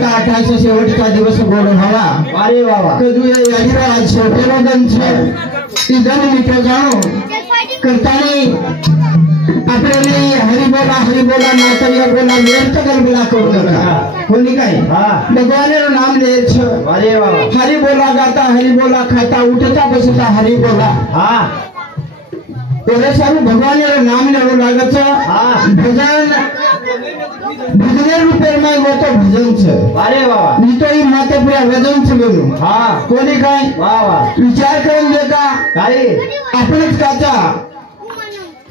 का 28 शेवटचा दिवस गोड व्हावा अरे बाबा कजू याजीराज शेवटेलो दन छे ती दन मीठो जाणो करतानी आपल्याला हरि बोला नातया बोला व्यर्थ गलबला करू नका कोणी काय भगवानेचं नाम घ्यायचं अरे बाबा हरि बोला गाता हरि बोला खाता उठता बसता हरि बोला तेरे सारू भगवानेचं नाम लेवो लागत भजन रूपे में वो तो भजन छे अरे बाबा मी तो ही माते पूरा वजन छे बोलू कोणी काय विचार करून देखा काय आपणच काचा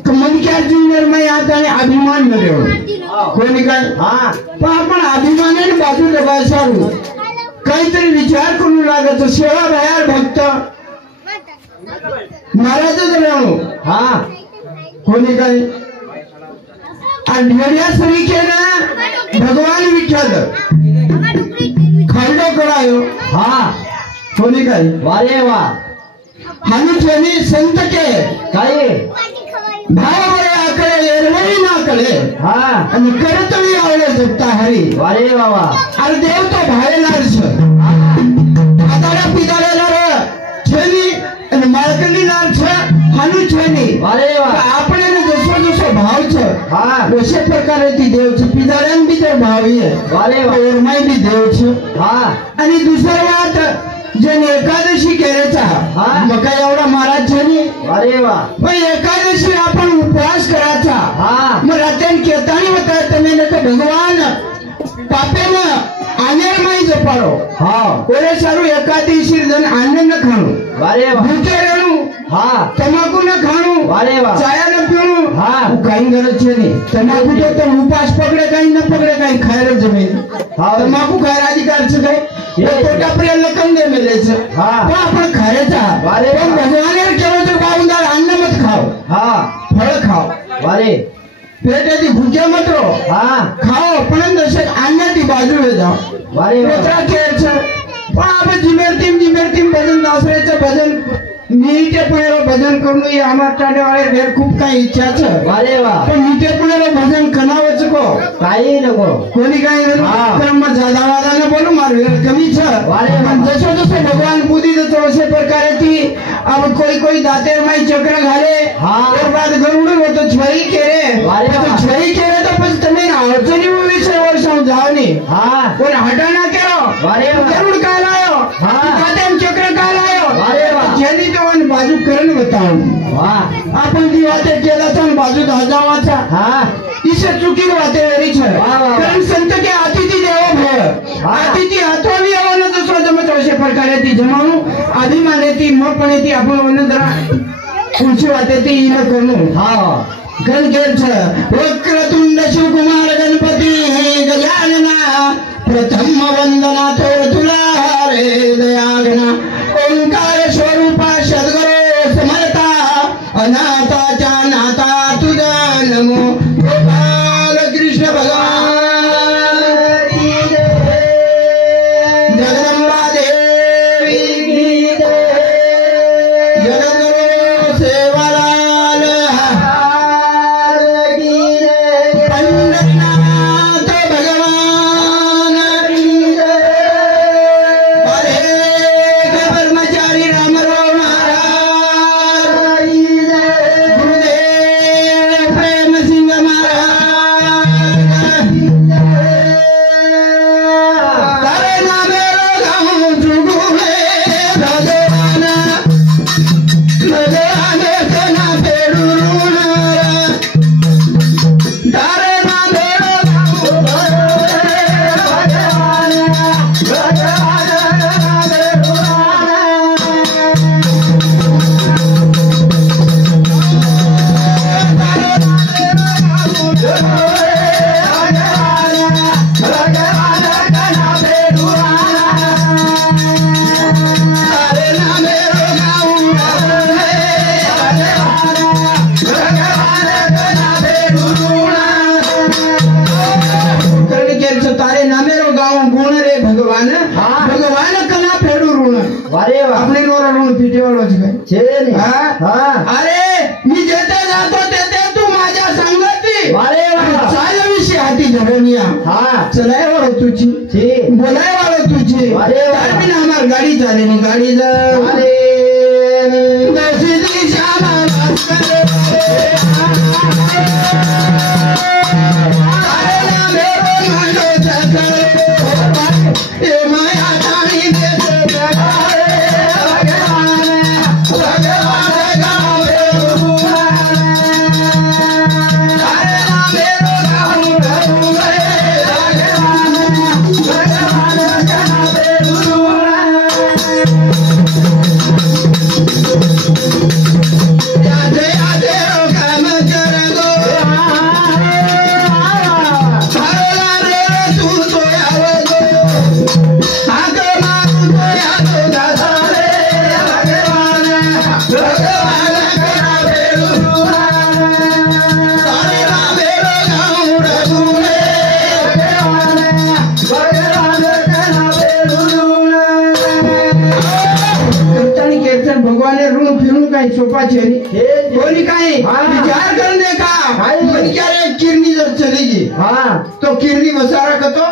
मल्लिकार्जुन में आता है अभिमान मध्ये कोणी काय पण आपण अभिमानाने बाजू दबाय सारू काहीतरी विचार करू लागत सेवा भयार भक्त महाराजच राहू कोणी काय ढेरियासरी केलं भगवान विठ्ठल खांडो करायो कोणी काय वारे वा हनुष्यनी संत के काय भाव बरे आकडे एरवही ना कळे आणि करतवी आवडे जगता हरी वारे बाबा अरे देव तो भावेलार छ आदारा पिदारेलार छेनी आणि मालकणीलार छ हनु छेनी वारे वा આપણે જસો જસો ભાવ છે વસે પ્રકારે તી દેવ છે पिदाऱ्यान बी तो भावी आहे वारे वा एरमाई बी देव છે आणि दुसरी बात जन एकादशी केल्याचा मग काय एवढा महाराज छेनी वारे वा पण एकादशी आपण उपवास करायचा मग रात्यान केतानी होता तुम्ही न भगवान पापेनं आनेरमाई जपाळो ओरे सारू एकादशी जन आनंद न खाणू वारे वा भूखे रहणू तंबाकू न खाणू वारे वा चाया न पिणू काही गरज છે નહીં तंबाकू तो उपास पकड़े काही न पकड़े काही खायर जमीन तंबाकू खायर अधिकार છે काही पोटा प्रिय लकंगे मिले છે पण आपण खायचा पण भगवाने केलं तर बावदार अन्न मत खाओ फळ खाओ वारे पेटाची भूखे मत रो खाओ पण दशक अन्नाची बाजूला जाओ वारे पेटरा केलं पण आपण जिमेरतीम भजन दासरेचं भजन मीठेपणेरो भजन करून ये हमार टाडे वाले ढेर खूप काही इच्छा छ वारे वा पण मीठेपणेरो भजन कनावच को काही नको कोणी काही कर्म ज्यादा वादा न बोलू मार वेळ कमी छ वारे पण जसो जसो भगवान बुद्धी देतो असे प्रकारे ती अब कोई दातेर माई चक्र घाले और बाद गरुड होतो छरी केरे तो छरी केरे तो पण तुम्ही अडचणी विषय वर्ष जाओ नी कोण हटा ना केरो वारे गरुड काय लायो दातेर चक्र काय लायो वारे वा जेनी तो बाजू करण बताओ आपण ती वाते केला तर बाजू धाजावाचा इसे चुकी वाते वेरी छ कारण संत के अतिथि देवो भव अतिथि हातोवी आवन दुसरो जमत असे प्रकारे ती जमावू अभिमाने ती मपणे ती आपण वनंदरा उंची वाते ती न करू गण गेल छ वक्रतुंड शिवकुमार गणपती गजानना प्रथम वंदना तो तुला रे दयागना ओंकार स्वरूपा सद्गुरु समर्था अनाथाच्या नाथा तुझा नमो गोपाल कृष्ण भगवान जगदंबा देवी जगद्गुरु सेवालाल पंढरीनाथ भगवान ब्रह्मचारी रामराव महाराज गुरुदेव प्रेम सिंह महाराज तारे नामे गाऊं जुगुले भगवान भगवाने तना पेडून तारे नामे गाऊं भगवान तारे नामेरो गाऊं गुण रे भगवान भगवान कना फेडू ऋण वारे वा आपले नोरा ऋण पिटेवालो छे नी अरे मी जेते जातो तेते तू माझ्या संगती वारे वा चालविषयी हाती धरनिया हाँ चलाए वालो तुझी जी बोलाए वालो तुझे अरे वाह। तार बिना हमार गाड़ी चाले नहीं गाड़ी जा अरे दसरी शाला अरे ना मेरो मानो चकर ए माया जानी दे भगवान ऋण फिरून काही सोपा छे कोणी काही विचार करने का मन क्या रे किरनी जब चलेगी हाँ तो किरनी वसारा कतो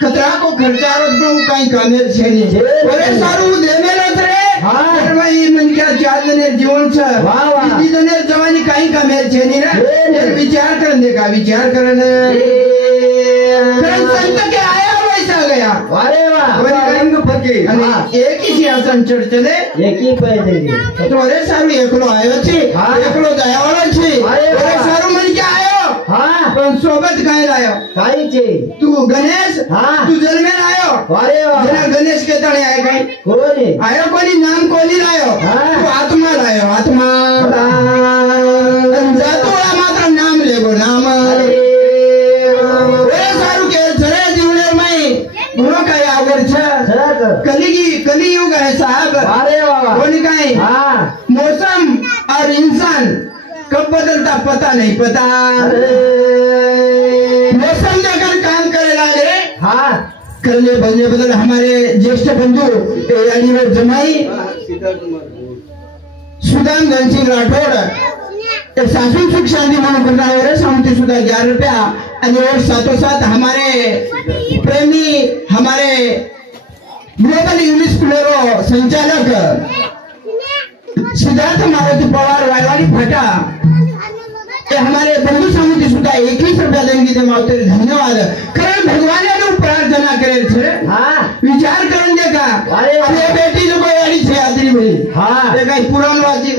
खतरा को खर्चारो तो काही कामेर छे नहीं ओरे सारू देमेलत रे तर भाई मन क्या चार जने जीवन छ वाह वाह किती जने जवानी काही कामेर छे नहीं रे विचार करने का विचार करने संत के आया वैसा गया अरे वाह रंग फकीर અને એક ही सिंहासन चढ़ चले एक ही पैसे तो अरे सारू एकलो आयो छे एकलो दयावाळो छे अरे सारू मन क्या आयो हाँ पण सोबत काय लायो काई छे तू गणेश हाँ तू जन्मेल आयो अरे वाह जेना गणेश के तणे आय काय कोणी आयो कोणी नाम कोणी लायो हाँ। तू आत्मा लायो आत्मा जातोळा मात्र नाम लेगो नाम अरे सारू के जरे जीवने में गुनो काय आगर छ सर कलियुग है साहब अरे वाह कोणी काय हाँ मौसम और इंसान कब बदलता पता नहीं पता मौसम देखकर काम करे लागे हाँ करने बदले बदल हमारे ज्येष्ठ बंधु अलीवर जमाई सुदाम घनसिंग राठौड़ शासन सुख शांति म्हणून करना हो रहे सामती सुधा 11 रुपया और साथों साथ हमारे प्रेमी हमारे ग्लोबल इंग्लिश प्लेयरों संचालक सिद्धार्थ मारुति पवार वायवाड़ी फटा ये हमारे बंधु समिति सुधा 21 रुपया देंगे मावते धन्यवाद कारण भगवान ने प्रार्थना करे छे हाँ विचार करन देखा अरे बेटी जो कोई आड़ी छे आदरी भाई हाँ ये काही पुराण वाची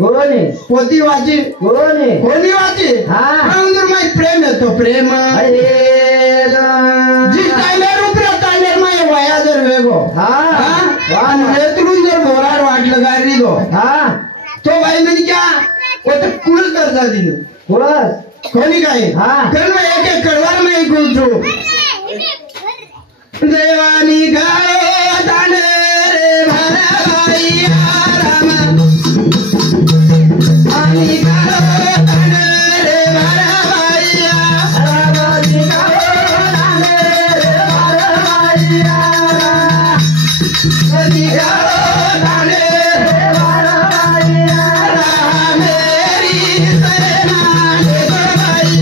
कोणी पोती वाची कोणी कोणी वाची हाँ अंदर में प्रेम है तो प्रेम अरे जिस टाइम उतरा टाइम में वाया दर वेगो हाँ वन रेतलू जर बोरार वाट लगा रही गो हाँ तो भाई मैंने क्या वो तो कुल दर्जा दी बस कोणी काय हाँ कल मैं एक एक कड़वार में ही गुजरू देवानी गाओ दाने रे भरा भाई राम आनी गाओ दाने रे भरा भाई राम गाओ दाने रे भरा भाई आनी गाओ दाने रे भरा भाई राम मेरी सेना देखो भाई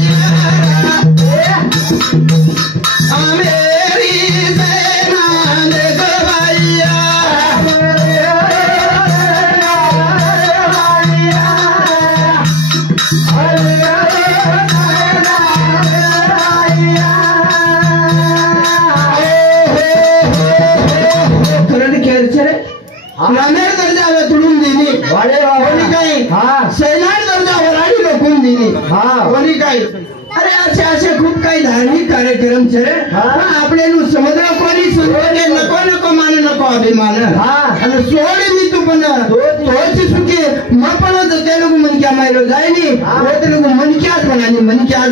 मेरी सेना देखो भैया करण खेळचे रामेर दर्जा तुडून दिली अरे वाह कोणी काही हाँ सैनार दर्जा वराडी लोकून दिली हाँ कोणी काही अरे असे असे खूप काही धार्मिक कार्यक्रम छे આપણે નું સમુદ્ર કોની સુરોડે नको नको मान नको अभिमान हाँ અને સોડે ની તું પણ તોચ સુકે म पण ते लोक मन क्या मायलो जाय नी ते लोक मन क्या बनानी मन क्या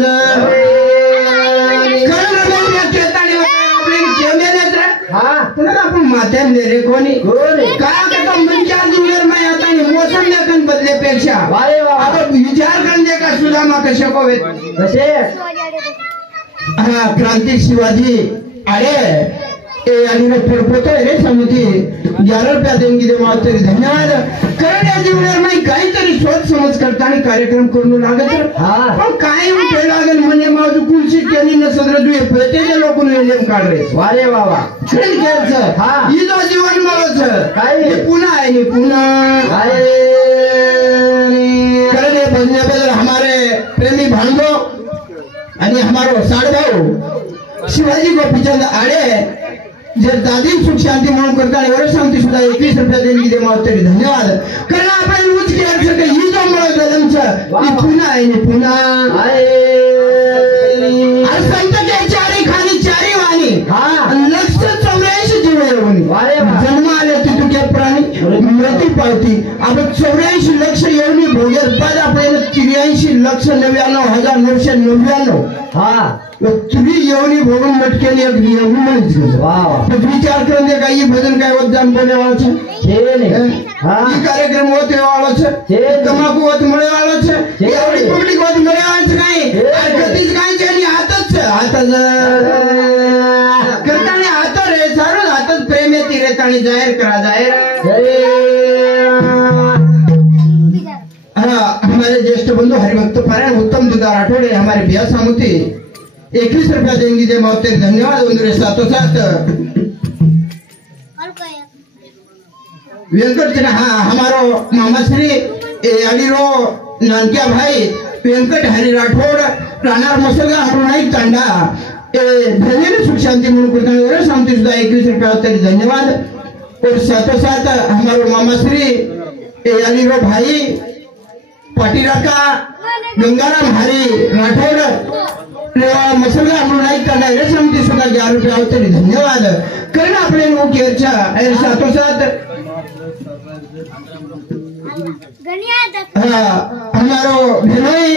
करण रमेश केतानी आपले केमेने रे हाँ पुन्हा आपण माथ्यान दे रे कोणी काय का मन क्या जुनेर में आता नी मौसम देखन बदले पेक्षा अरे वाह आता विचार करने का सुदामा कशा को कसे हाँ क्रांति शिवाजी अरे आणि फिरपोतोय रे समिती 11 रुपया देणगी दे मावतरी धन्यवाद. कारण या जीवनावर नाही काहीतरी सोच समज करता आणि कार्यक्रम करू लागत पण काय उठे लागेल म्हणे माझं कुलशी त्यांनी नसद्र दुए पेटेचे लोक नेम काढले. वारे बाबा खरं घ्यायचं ही जो जीवन मलाच काय पुन्हा आहे हे पुन्हा कारण हे भजने बदल हमारे प्रेमी भांडो आणि हमारो साडभाऊ शिवाजी गोपीचंद आडे जे दादी सुख शांती म्हणून करता एवढं शांती सुद्धा 21 रुपया देणगी दे मावतरी धन्यवाद. कारण आपण उच्च केअर ही जो मला कदमचं पुन्हा आहे पुन्हा संतच्या चारी खाली चारी वाणी लक्ष 84 जीवन जन्म आले तुझ्या प्राणी मृत्यू पावती आपण 84 लक्ष येऊन भोगेल बाद आपल्याला 83,99,999 तुम्ही येऊन भोगून मटकेली विचार करून दे काही भजन काय होत जाम बोले वाळचं कार्यक्रम होते वाळचं तंबाखू होत मळे वाळचं एवढी पब्लिक होत मळे वाळचं काय कधीच काय हातच करताना हात रे सारून हातच प्रेम येते रे आणि जाहीर करा जाहीर. हमारे ज्येष्ठ बंधु हरिभक्त पारायण उत्तम दुधार आठवड़े हमारे बिया सामुती 21 रुपया देंगी दे मावते धन्यवाद. बंधुरे साथोसाथ वेंकट हमारो मामा श्री अड़ीरो नानकिया भाई वेंकट हरि राठौड़ राणार मसलगा हरुणाई तांडा धन्य सुख शांति म्हणून करता शांति सुधा 21 रुपया होते धन्यवाद. और साथोसाथ हमारो मामा श्री अड़ीरो भाई पाटीरा का गंगाराम हरि राठौड़ मसलगा हरुणाई तांडा शांति सुधा 11 रुपया होते धन्यवाद. कारण अपने केरचा साथोसाथ हमारो भेनोई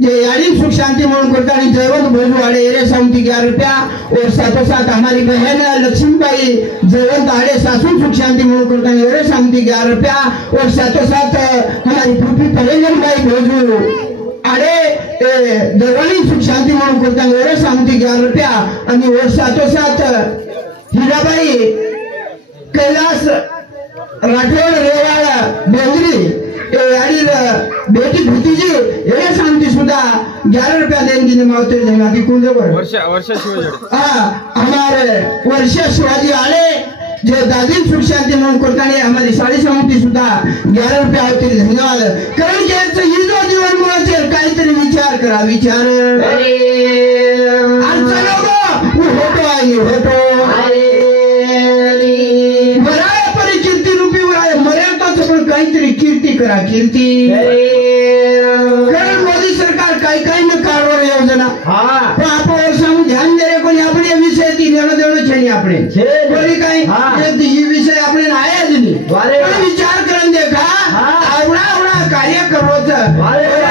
जे यारी सुख शांति म्हणून करता जयवंत भोजू आड़े एरे सामती 11 रुपया. और साथोसाथ हमारी बहन लक्ष्मीबाई जयवंत आड़े सासू सुख शांति म्हणून करता एरे सामती 11 रुपया. और साथोसाथ हमारी फूफी परेंजन भाई भोजू आड़े दरवानी सुख शांति म्हणून करता एरे सामती 11 रुपया. आणि और साथोसाथ हीराबाई कैलास राठौड़ रेवाड़ा बेंगरी बेटी भतीजी ये शांति सुधा 11 रुपया देंगी मावते की कौन वर्षा हमारे वर्षा शिवाजी आले जो दादी सुख शांति म्हणून करता हमारी साड़ी समिति सुधा 11 रुपया होते धन्यवाद. कारण घ्यायचं ही जो जीवन मुळे काहीतरी विचार करा विचार होतो आहे होतो काहीतरी कीर्ती करा कीर्ती. कारण मोदी सरकार काही काही न कारभार योजना पण आपण सांगू ध्यान दे रे कोणी आपण या विषय ती देणं देणं छे આપણે कोणी काही ही विषय આપણે आयाच नाही पण विचार करून देखा आवडा आवडा कार्य करवत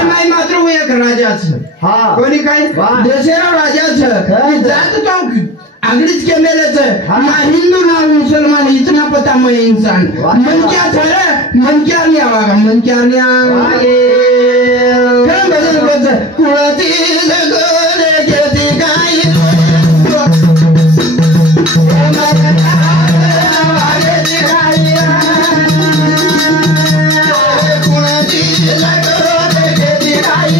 नाही मात्र एक राजाच कोणी काही देशेरा राजाच जात तो अगडीच केलेलंच ना हिंदू ना मुसलमान इतना पता मैं इंसान मन क्या था मन क्या नहीं आवागा मन क्या नहीं आवागे बदल बदल कुळाती जगले गेती गाई कुळाती जगले गेती गाई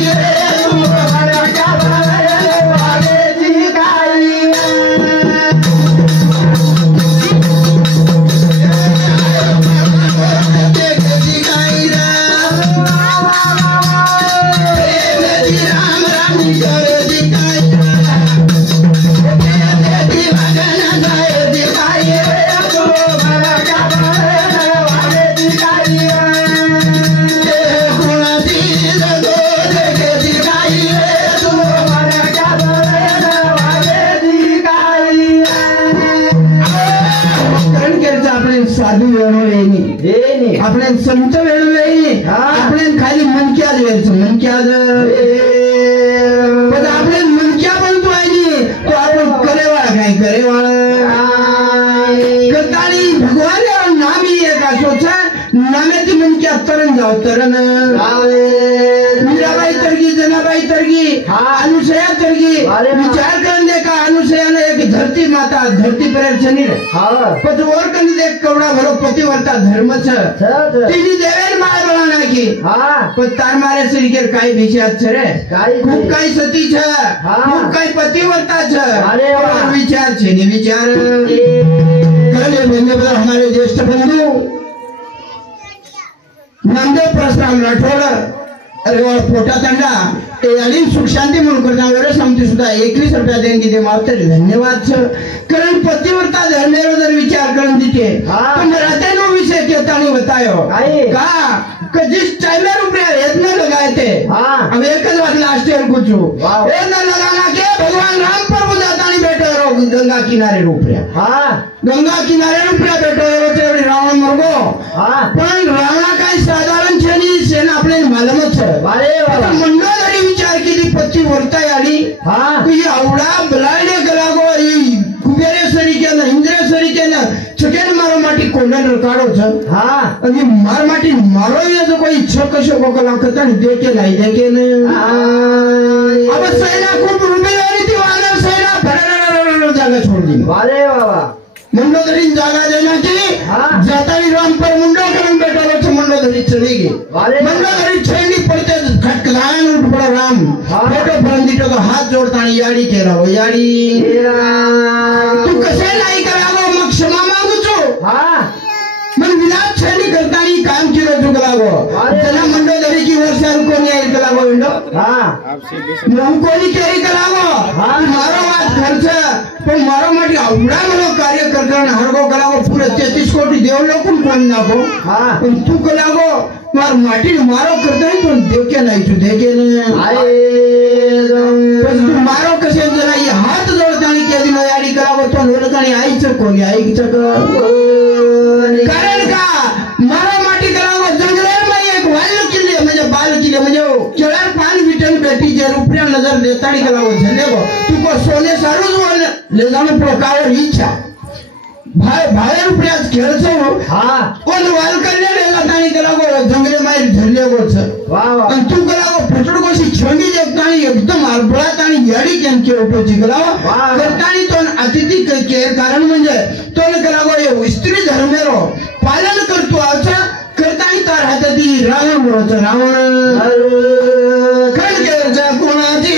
આપણે સંત વેળવે આપણે ખાલી મનક્યા જ વેળશું મનક્યા જ પણ આપણે મનક્યા બનતું હોય ને તો આપણે કરેવાળા કાંઈ કરેવાળા કરતાની ભગવાન નામ એક આશો છે નામેથી મનક્યા તરણ જાઓ તરણ મીરાબાઈ તરગી जनाबाई तरगी अनुसया तरगी विचार करून दे का अनुसयाने एक धरती माता धरती पर छनी रे पण और कनी देख कवडा भरो पतिवर्ता धर्म छ तिनी देवेन माळ बनाना की पण तार मारे सरीकेर काही विचार छ रे खूप काही सती छ खूप काही पतिवर्ता छ और विचार छे ने विचार करले धन्यवाद हमारे ज्येष्ठ बंधु नामदेव परशुराम राठोड अरे पोटा तंडा याली सुख शांती म्हणून करता वेळे समती सुद्धा 21 रुपया देणगी दे मावते धन्यवाद छ कारण पतिव्रता धर्मेरो जर विचार करून दिते पण राते नो विषय केतानी बतायो का जिस टाइमर रुपया इतना लगाए थे अब एक बात लास्ट ईयर कुछ इतना लगाना के भगवान राम प्रभु जाता नहीं बैठे रहो गंगा किनारे रुपया गंगा किनारे रुपया बैठे रहो तेवढी रावण मरगो पण रावणा काही साधारण छनी सेना आपले मालमच आहे मंडळारी विचार केली पच्ची वरता आली की आवडा बलाडे गलागो कुबेरे सरीकेन इंद्र सरीकेन छकेन मारो माटी कोंडन काढो छ आणि मार माटी मारो ये जो कोई इच्छा कशो बकला करता देखे नाही देखे ने अब सेना खूप रुपयारी ती वानर सेना भरर जागा छोड़ दी वाले बाबा मंडोदरी जागा देना की जातानी राम पर मुंडो करून बैठा छ मंडोदरी चली गई मंडोदरी छेड़ी पड़ते खटखलान उठ पड़ा राम फोटो बंदी तो हाथ जोड़तानी याडी केला हो याडी तू कसे नाही करावो मग क्षमा मागू छो मन विलास छेड़ी करतानी काम केलो जुगलागो जना मंडोदरी की वर्षा कोणी आई करागो विंडो मग कोणी केरी करागो मारो वात खर्च पण मारो माटी आवडा मला कार्य करताना हरगो करागो पुरे 33 कोटी देव लोकून कोण नाको पण तू करागो मार माटी मारो करता पण देखे नाही तू देखे पण तू मारो कसे जरा ये हात जोडतानी के दिन याडी करागो तो लोकांनी आईच कोणी आईच कारण का मारो माटी करागो जंगलामध्ये एक वाल किल्ले म्हणजे बाल किल्ले म्हणजे केळार पान विटन बेटी जे रुपया नजर देतानी करागो झलेगो तू को सोने सारू ले जानो प्रकार इच्छा भाई रुपयाच खेळছো कोण वाल करले ले जातानी करागो जंगले माई झलेगो छ आणि तू करागो फटड कोशी छंगी जगतानी एकदम आरबळातानी याडी केम के उठोची करागो करतानी तो अतिथी के कारण म्हणजे तो करागो ये स्त्री धर्मेरो पालन करतो अच्छा करतानी तार हाताती रावण बोलतो रावण खडकेचा कोणाची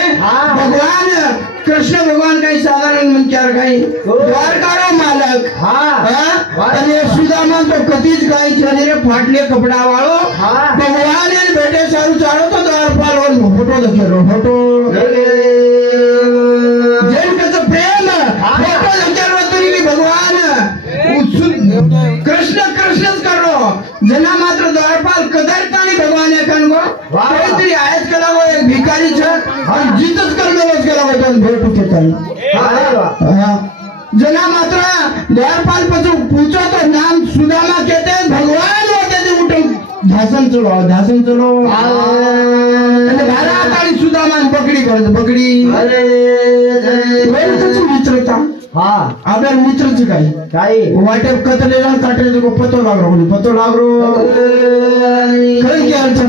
भगवान कृष्ण भगवान काही साधारण म्हणकार काही द्वारकारो मालक आणि सुदामा तो कधीच काही रे फाटले कपडा वाळो भगवान भेटे सारू चाळो तो द्वारपाल फोटो दखेलो फोटो जैन कसं प्रेम फोटो दखेलो तरी भगवान कृष्ण कृष्णच करो जना मात्र द्वारपाल कदरतानी भगवान एकांगो काहीतरी आयत करावो एक भिकारी छ आणि जितच करमेलोच करावो तो भेटू केतानी जना मात्र द्वारपाल पछू पूछो तो नाम सुदामा कहते भगवान होते ते उठून धासन चलो आणि घरा आतानी सुदामा पकडी करतो पकडी अरे वेळ कशी मित्रता आपल्या मित्रच काही वाटे कतले जाऊन काटले तो पतो लागरो खरं घ्यायचं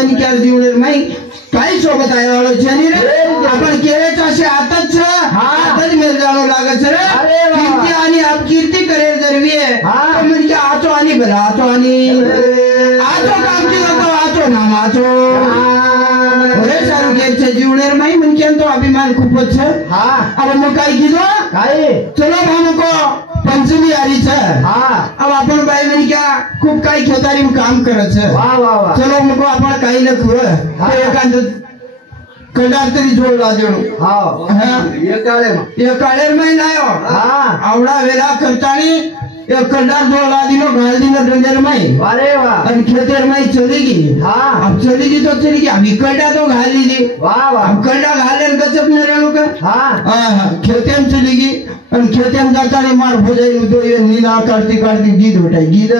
मन क्या जीवनेर माई काही सोबत आहे वाळो छनी रे आपण केले तसे आताच आताच मेल जाणो लागत रे कीर्ती आणि अपकीर्ती करे जरवी आहे म्हणजे आचो आणि बला आचो आणि आचो काम केला तो आचो नाम आचो अरे सारू केचे जीवनेर माई म्हणजे तो अभिमान खूपच अब मग काय कीधो काय चलो भामुको पंचमी आली छ अब आपण बाई म्हणजे क्या खूप काही खेतारी काम करत छ चलो मग आपण काही न खुर एकांत कंडार तरी जोडला देणो काळेर महिना आवडा वेला करतानी एक कंडार जोडला दिनो घाल दिनो डंजर माई अरे वाह आणि खेतेर माई चलेगी अब चलेगी तो चलेगी अभी कंडा तो घाल लीजिए अब कंडा घाले गजब न रहणो का खेतेम चलेगी आणि खेतेम जातानी मार हो जाई तो ये नीला काढती काढती गीत उठाई गीत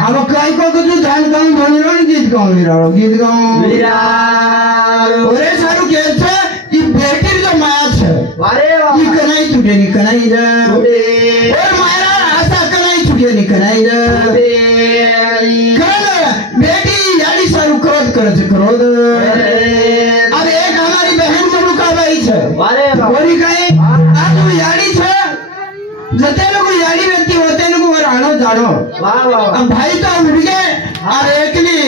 अब काय को तू धान गाऊन म्हणलो गीत गाऊन विराळो गीत गाऊन ओरे सारू केछ ई बेटीर जो माया छ अरे वाह ई कनाई तुटे नी कनाई रे ओर मायरा आसा कनाई तुटे नी कनाई रे कर बेटी याडी सारू क्रोध अब एक हमारी बहन मनुका बाई छ अरे कोरी काय आ तू याडी छ जते लोग याडी व्यक्ति होते न को राणो जानो अब भाई तो उड़ गए और एकली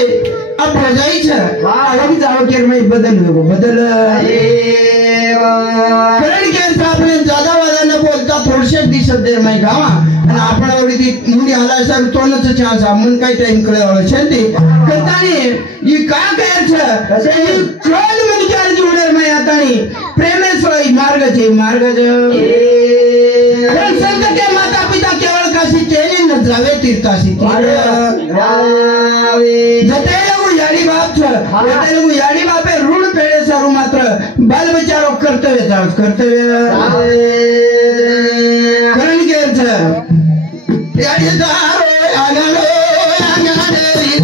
अब भजाई छ अलग जाओ केर में बदल करण के सामने ज्यादा वाला न बोलता थोडशे दिसत देर में गावा आणि आपण एवढी ती मुली आला सर तोनच चान्स मन काय टाइम कळे वाला छंती करतानी ई का काय छ कसे क्रोध मन क्या जोडर में आतानी प्रेमेश्वरी मार्ग संत के माता पिता केवळ काशी तेने न जावे तीर्थाशी जते लोग याडी बाप छ जते लोग याडी बापे ऋण पेड़े सारू मात्र बाल बचारो कर्तव्य करण के छ याडी दारो आगलो री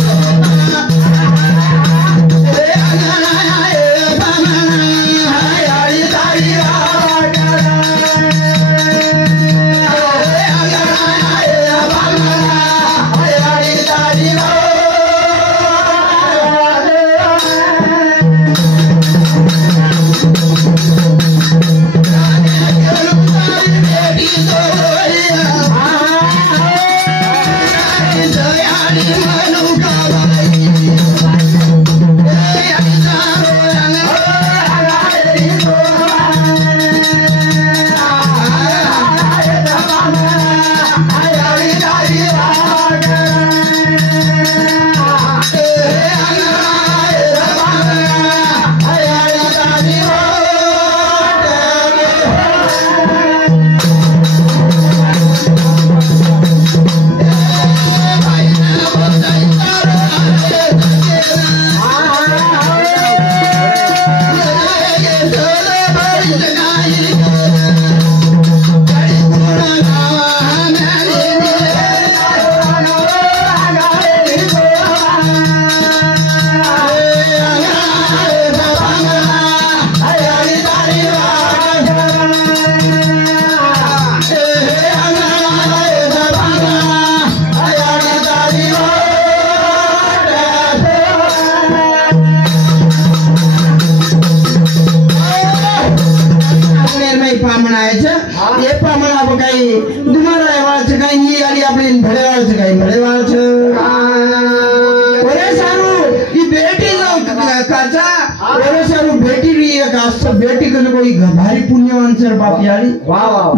बेटी को कोई भारी पुण्यवान सर बाप यारी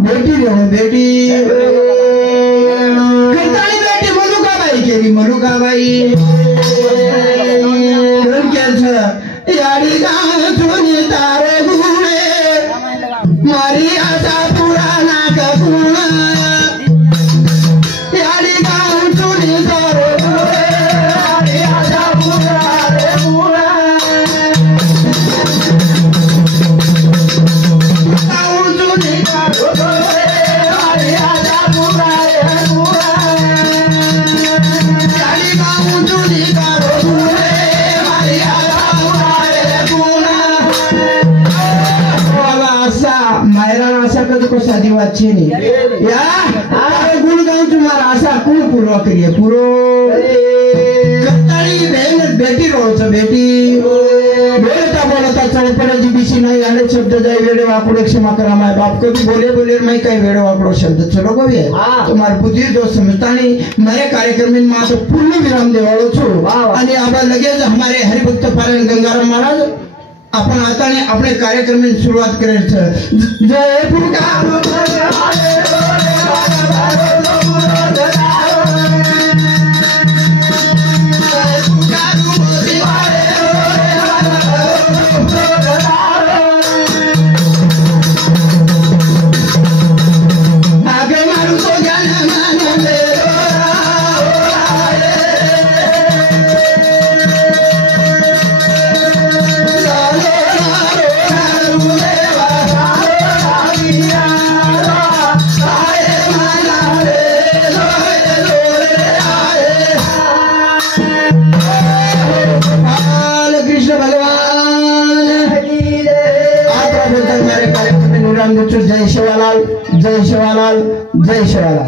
बेटी रे बेटी करताली बेटी मलुका बाई यारी गाँव सुनी तारे गुणे मारी आशा पुराना का गुण यारी गाँव सुनी तारे गुणे आशा पुराना गुण વાત છે ને યા આ ગુણગાન તમારા આશા કોણ પૂરો કરીએ પૂરો કતાળી બહેન બેટી રહો છો બેટી बोलता चौपड्याची बिशी नाही आले शब्द जाय वेडे वाकडो क्षमा करा माय बाप कभी बोले मैं काही वेडे वाकडो शब्द चलो कवी तुम्हार बुद्धी जो समजतानी मारे कार्यक्रम में मा तो पूर्ण विराम देवाळो છું અને આબા લગે જ हमारे हरिभक्त पारायण गंगाराम महाराज आपण आता ने આપણે કાર્યક્રમ ની શરૂઆત કરે છે જય जय शिवालाल जय शिवालाल जय शिवालाल।